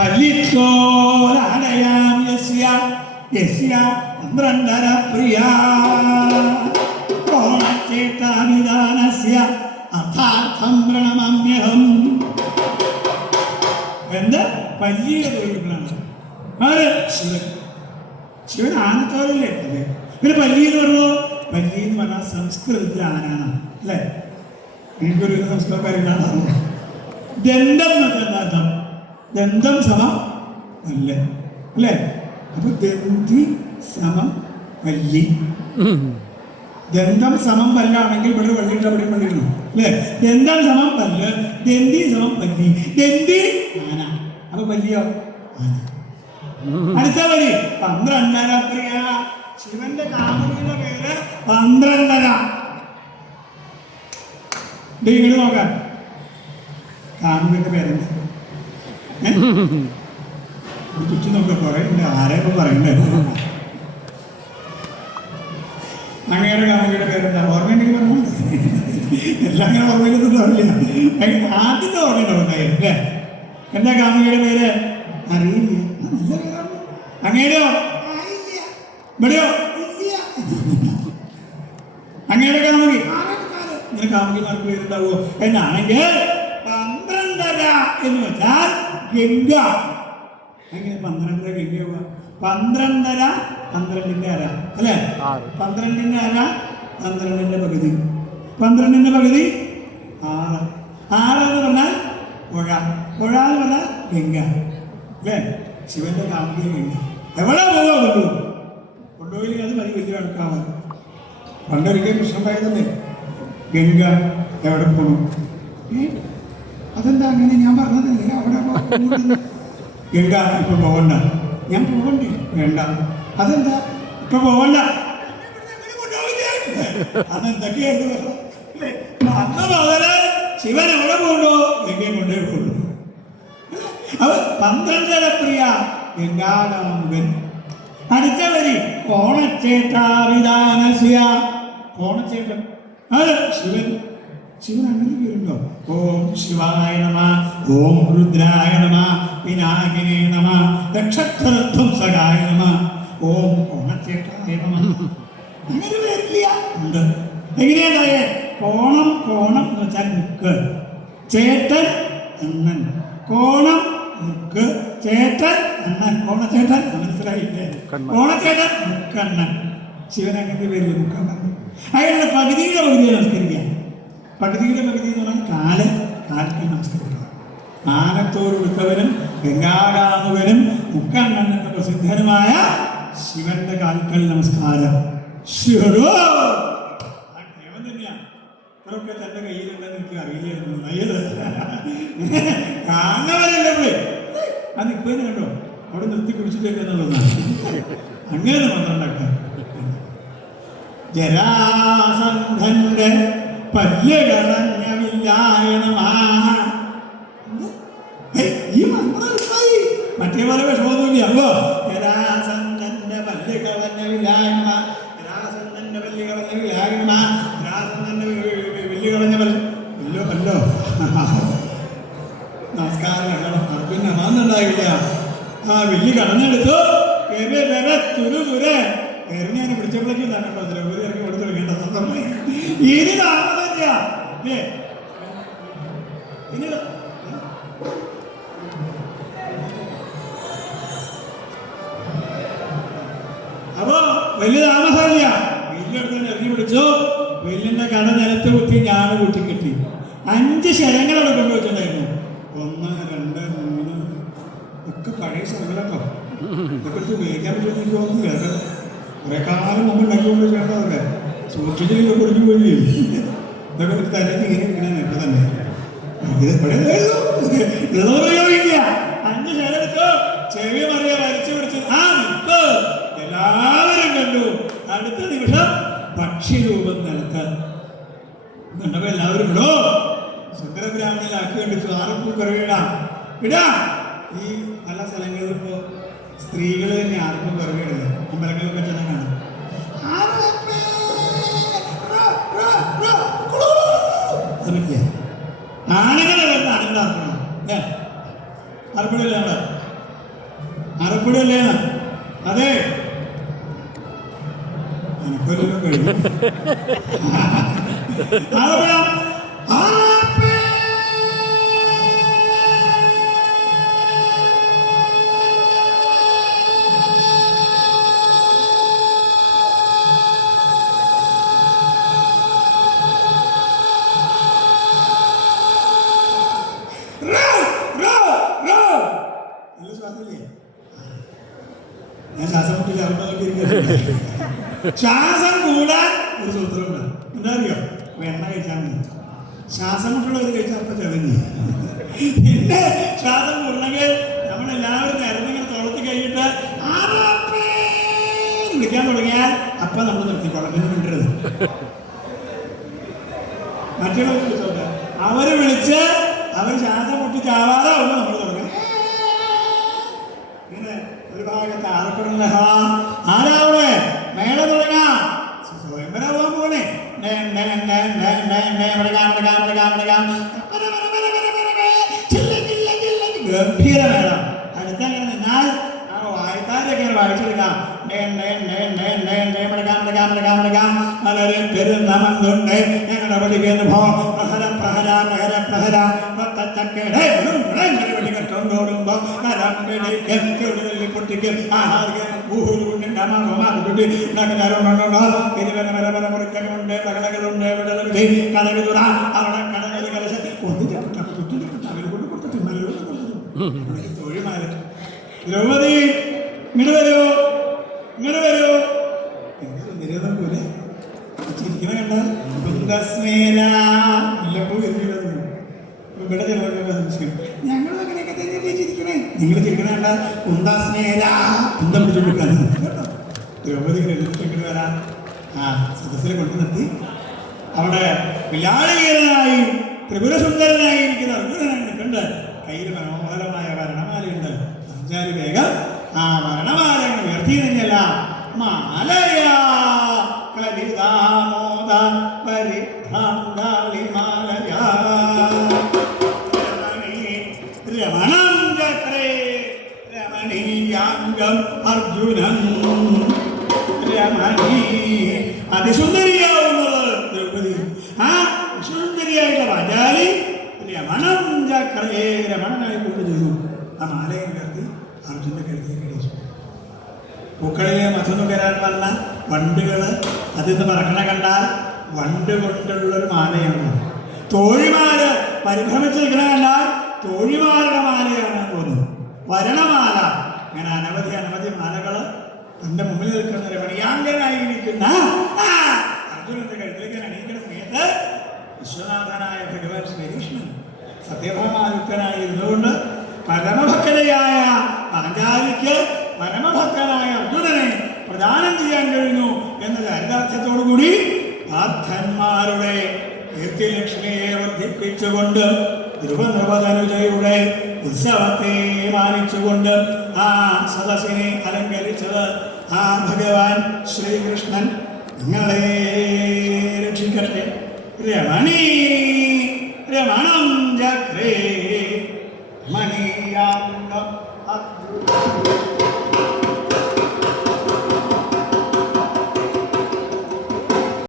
പല്ലിത്തോലാലയാം യസ്യ യസ്യ പന്ത്രണ്ടര പ്രിയ കോണച്ചേട്ടാവിധാനസ്യ അർത്ഥാർത്ഥം പ്രണമമ്യഹം. എന്താ പല്ലിയുടെ തൊഴിലാണ് ആര്? ശിവൻ. ശിവൻ ആനത്തോലല്ലേ അല്ലേ? പിന്നെ പല്ലി എന്ന് പറഞ്ഞു. പല്ലി എന്ന് പറഞ്ഞാൽ സംസ്കൃതത്തിൽ ആനാണ് അല്ലേ? എനിക്കൊരു സംസ്കൃതക്കാരിലാണ്. ദന്തം എന്നൊക്കെ എന്താ അർത്ഥം? ദന്തം സമം പല്ല് അല്ലേ? അപ്പൊ ദന്തി സമം പല്ലി. ദന്തം സമം പല്ലാണെങ്കിൽ ഇവിടെ പള്ളിയിട്ട് അവിടെ പള്ളിയിടണം അല്ലേ? ദന്തം സമം പല്ല്, ദന്തി സമം പല്ലി. ദന്തി ആന, അപ്പൊ പല്ലിയോ ആന. അടുത്ത വഴി പന്ത്രണ്ടര പ്രിയ. ശിവന്റെ കാമുകിയുടെ പേര് പന്ത്രണ്ടര. ഇങ്ങോട്ട് നോക്കാം, കാമുകിന്റെ പേരെന്താ? ചുറ്റി നോക്ക കുറെ ഉണ്ട്. ആരെയൊക്കെ പറയണ്ടേ? അങ്ങയുടെ കാമുകിയുടെ പേരെന്താ? ഓർമ്മയുണ്ടെങ്കിൽ പറഞ്ഞു. എല്ലാം അങ്ങനെ ഓർമ്മയിലൊന്നും അറിയില്ല. ആദ്യത്തെ ഓർമ്മയുണ്ടാവും അല്ലേ? എന്താ കാമുകിയുടെ പേര്? അറിയില്ല. നല്ല പേരാണ്. അങ്ങയുടെയോ? ഇവിടെയോ? അങ്ങയുടെ കാമുകി? ഇങ്ങനെ കാമുകിമാർക്ക് പേരുണ്ടാവുമോ എന്നാണെങ്കിൽ പന്ത്രണ്ടര എന്ന് വെച്ചാൽ ഗംഗ. അങ്ങനെ പന്ത്രണ്ടര ഗംഗ. പന്ത്രണ്ടര പന്ത്രണ്ടിന്റെ അര അല്ലേ? 12ന്റെ അര 12ന്റെ പകുതി. 12ന്റെ പകുതി 6. 6 എന്ന് പറഞ്ഞാൽ പുഴ. പുഴ എന്ന് പറഞ്ഞാൽ ഗംഗ അല്ലേ? ശിവന്റെ കാമുകി ഗംഗ. എവിടെ പോകാൻ കൊണ്ടു കൊണ്ടുപോയില്ലെങ്കിൽ അത് മതി വലിയ കണക്കാവാൻ. പണ്ടൊരിക്കൽ കൃഷ്ണൻ പറയുന്നത് ഗംഗ എവിടെ പോകണം? അതെന്താ അങ്ങനെ? ഞാൻ പറഞ്ഞതല്ലേ അവിടെ ഗംഗ ഇപ്പൊ പോകണ്ട. ഞാൻ പോകണ്ടേ? വേണ്ട. അതെന്താ ഇപ്പൊ പോകണ്ട? അതെന്തൊക്കെയായിരുന്നു? അന്ന് പകരം ശിവൻ എവിടെ പോകണ്ടോ ഗംഗയെ കൊണ്ടേ പോകുള്ളൂ. അപ്പൊ പന്ത്രണ്ടര പ്രിയ ഗംഗാകാമുകൻ. അടുത്ത വരി കോണച്ചേട്ടാവിധാനസ്യ. കോണച്ചേട്ടൻ അത് ശിവൻ. ശിവൻ അങ്ങനെ പേരുണ്ടോ? ഓം ശിവായ നമ, ഓം രുദ്രായ നമ, പിനാകിനേ നമ, നക്ഷത്രധ്വംസകായ നമ, ഓം കോണച്ചേട്ടായ നമ. അങ്ങനെ പേരില്ല. ഉണ്ട്. എങ്ങനെയുണ്ടായ? കോണം. കോണം എന്ന് വെച്ചാൽ മുക്ക്. ചേട്ടൻ അണ്ണൻ. കോണം മുക്ക്, ചേട്ടൻ അണ്ണൻ. കോണച്ചേട്ടൻ മനസ്സിലായില്ലേ? കോണച്ചേട്ടൻ മുക്കണ്ണൻ. ശിവൻ അങ്ങനെ പേരില്ല, മുക്കണ്ണൻ. അയാളുടെ പകുതിയുടെ പകുതിയെ നമസ്കരിക്കാം. പകുതിയുടെ പകുതി എന്ന് പറഞ്ഞാൽ കാലത്തിൽ നമസ്കരിക്കുക. ആനത്തോടുത്തവനും ഗംഗാകാമുകനും മുക്കണ്ണൻ എന്ന പ്രസിദ്ധനുമായ ശിവന്റെ കാൽക്കൽ നമസ്കാരം. ശിവനോ ദേവൻ തന്നെയാണ്. ഇത്രയൊക്കെ തന്റെ കയ്യിലുണ്ടെന്ന് എനിക്ക് അറിയില്ലായിരുന്നു. നയ്യത് കാണവരല്ലേ അത് നിൽക്കുമെന്ന് കണ്ടോ? അവിടെ നിർത്തി കുടിച്ചിട്ടൊക്കെ എന്നുള്ളതാണ്. അങ്ങനെ 12 ജരാസന്ധന്റെ പല്ല് കളഞ്ഞ വില്ലായണമാ. ഈ മന്ത്രമായി മറ്റേ പോലെ വിഷമൊന്നുമില്ല. അപ്പോ ജരാസന്ധന്റെ പല്ല് കളഞ്ഞ വില്ലായണമാ, ജരാസന്ധന്റെ പല്ല് കളഞ്ഞ വില്ലായണമാ, ജരാസന്ധന്റെ വില്ല് കളഞ്ഞ വല്ലോ വല്ലോ. നമസ്കാരം പിന്നെ മാന്നുണ്ടാകില്ല. ആ വില്ല് കളഞ്ഞെടുത്തു. തുരുതുരെ എറിഞ്ഞതിനെ പിടിച്ചപ്പോഴേക്കും തന്നെ ദ്രൗപദി ഇറങ്ങി കൊടുത്തു തുടങ്ങേണ്ട സന്ദർഭം. ഇനി താമസില്ല. ഇനി അപ്പോ വലിയ താമസമില്ല. വില്ലെടുത്ത് ഇറങ്ങി പിടിച്ചു. വില്ലിന്റെ കട നിലത്ത് കുത്തി ഞാണ് കുത്തി കെട്ടി. 5 ശരങ്ങൾ അവിടെ കൊണ്ടുവച്ചിട്ടുണ്ടായിരുന്നു. 1, 2, 3 ഒക്കെ പഴയ ശരങ്ങളൊക്കെ ഇതൊക്കെ എടുത്ത് ഉപയോഗിക്കാൻ പറ്റുമെന്ന് എനിക്ക് തോന്നുന്നില്ല. കുറെ കാലം മുമ്പ് ഉണ്ടാക്കിക്കൊണ്ട് ചേർന്നതൊക്കെ സൂക്ഷിച്ചിട്ട് പൊടിഞ്ഞു പോയി. ഇതൊക്കെ തലക്ക് ഇങ്ങനെ ഇരിക്കണേ ഇപ്പൊ തന്നെ. ഇത് പ്രയോഗിക്കുക. 5 ശരമെടുത്തു. ചെവി മറിയ വലിച്ചു പിടിച്ചു. ആ നിപ്പ് എല്ലാവരും കണ്ടു. അടുത്ത നിമിഷം പക്ഷിരൂപം നിലത്ത് കണ്ടപ്പോ എല്ലാവരും ഇടോ സുന്ദരബ്രാഹ്മണിലാക്കി കണ്ടിച്ചു. ആർക്കും കുറവിടാം ഇടാം. ഈ പല സ്ഥലങ്ങളിലും ഇപ്പോ സ്ത്രീകൾ തന്നെ ആർക്കും കുറവിടില്ല. അമ്പലങ്ങളിലൊക്കെ ചെന്നാൽ കാണാം. ആണുങ്ങളെ ആണുങ്ങൾ അർപ്പണം അർപ്പണില്ല. അവിടെ അറപ്പിടല്ലേ? അതെ, എനിക്കൊരു കഴിഞ്ഞു. ഞാൻ ശ്വാസം മുട്ടി ശ്വാസം കൂടാൻ ഒരു സൂത്രമുണ്ട്. എന്താ അറിയോ? വെണ്ണ കഴിച്ചാൽ മതി. ശ്വാസം മുട്ടുള്ളവർ കഴിച്ചാൽ അപ്പൊ ചെതഞ്ഞ്. പിന്നെ ശ്വാസം കൂടണമെങ്കിൽ നമ്മളെല്ലാവരും നിരന്നിങ്ങനെ തുളച്ച് കഴിഞ്ഞിട്ട് വിളിക്കാൻ തുടങ്ങിയാൽ അപ്പൊ നമ്മൾ നിർത്തിക്കോളാം. പിന്നെ മിണ്ടരുത്. മറ്റുള്ളവർ വിളിച്ചോട്ടെ. അവര് വിളിച്ച് അവർ ശ്വാസം മുട്ടി ചാവാറാവുമ്പോൾ നമ്മൾ തുടങ്ങാം. ഇങ്ങനെ ഒരു ഭാഗത്ത് ആറപ്പെടുന്ന ആരാവിടെ മേള തുടങ്ങാം. സ്വയംവര പോകാൻ പോണേ. ഗംഭീര മേളം. അടുത്തങ്ങനെ നിന്നാൽ ആ വായക്കാരൊക്കെ വായിച്ചെടുക്കാം. മലരെ പെരുന്നമന്തുണ്ട് ഞങ്ങളുടെ പഠിക്കുന്ന ഭോ പ്രഹര പ്രഹര പ്രഹര പ്രഹര വെടികെട്ടോണ്ടോടുമ്പോ പൊട്ടിക്കും മുറിക്കലുണ്ട് പകലകളുണ്ട് കഥകളുറ അവിടെ കടകൾ കലശ അവർ കൊണ്ട് കൊടുത്തിട്ട് തൊഴിമാര്. ദ്രൗപദി ഇങ്ങോട്ട് വരൂ, ഇങ്ങോട്ട് വരൂ. നിരന്തരം പോലെ ചിരിക്കണ കണ്ട ഇവിടെ ചിലവർക്ക് സംശയം. ഞങ്ങളും അങ്ങനെയൊക്കെ തന്നെയല്ലേ ചിരിക്കണേ. നിങ്ങൾ ചിരിക്കണ കണ്ട കുന്ദസ്നേര കുന്തം പിടിച്ചുകൊടുക്കാൻ ദ്രൗപദി ഇങ്ങോട്ട് വരാൻ ആ സദസ്സിൽ കൊണ്ടു നിർത്തി. അവിടെ വിലാളികരനായി ത്രിപുരസുന്ദരനായി ഇരിക്കുന്ന അർജുനനെ കണ്ട് കയ്യിൽ മനോഹരമായ വരണമാലയുണ്ട്. സഞ്ചാരി വേഗം ആ വരണമാല ഉയർത്തി തന്നെയല്ല മാലയാ കലിതാമോദ പരിഭ്രാന്താളിമാലയാ രമണം ചക്രേ രമണീയാംഗം അർജുനൻ രമണീ അതിസുന്ദരിയാവുന്നത് ദ്രൗപദി. ആ സുന്ദരിയായിട്ടുള്ള പാഞ്ചാലി രമണം ചക്രേ രമണനായി കൊണ്ട് ചെയ്തു. ആ മാലയെ കരുതി അർജുന്റെ കരുതിലേക്ക് ഇടിച്ചു. പൂക്കളിലെ മധുന്ന് കയറാൻ വന്ന വണ്ടുകൾ അതിന്ന് പറക്കണ കണ്ടാൽ വണ്ട് കൊണ്ടുള്ളൊരു മാലയാണ്. തോഴിമാര് പരിഭ്രമിച്ച് നിൽക്കണ കണ്ടാൽ തോഴിമാരുടെ മാലയാണ് തോന്നുന്നു. വരണമാല. അങ്ങനെ അനവധി അനവധി മാലകൾ തന്റെ മുമ്പിൽ നിൽക്കുന്ന രമണീയാംഗനായിരിക്കുന്ന അർജുനന്റെ കഴുത്തിലേക്ക് അണിയിക്കുന്ന സമയത്ത് വിശ്വനാഥനായ ഭഗവാൻ ശ്രീകൃഷ്ണൻ സത്യഭാമായുക്തനായിരുന്നുകൊണ്ട് പരമഭക്തയായ പാഞ്ചാലിക്ക് പരമഭക്തനായ അർജുനനെ പ്രദാനം ചെയ്യാൻ കഴിഞ്ഞു എന്ന ചരിതാർത്ഥത്തോടുകൂടി പാർത്ഥന്മാരുടെ കീർത്തിലക്ഷ്മിയെ വർദ്ധിപ്പിച്ചുകൊണ്ട് ധ്രുവനൃപതനുജയുടെ ഉത്സവത്തെ മാനിച്ചുകൊണ്ട് ആ സദസ്സിനെ അലങ്കരിച്ചത് ആ ഭഗവാൻ ശ്രീകൃഷ്ണൻ. നിങ്ങളെ രക്ഷിക്കട്ടെ. രമണീ രമണം ചക്രേ മണിയാംഗം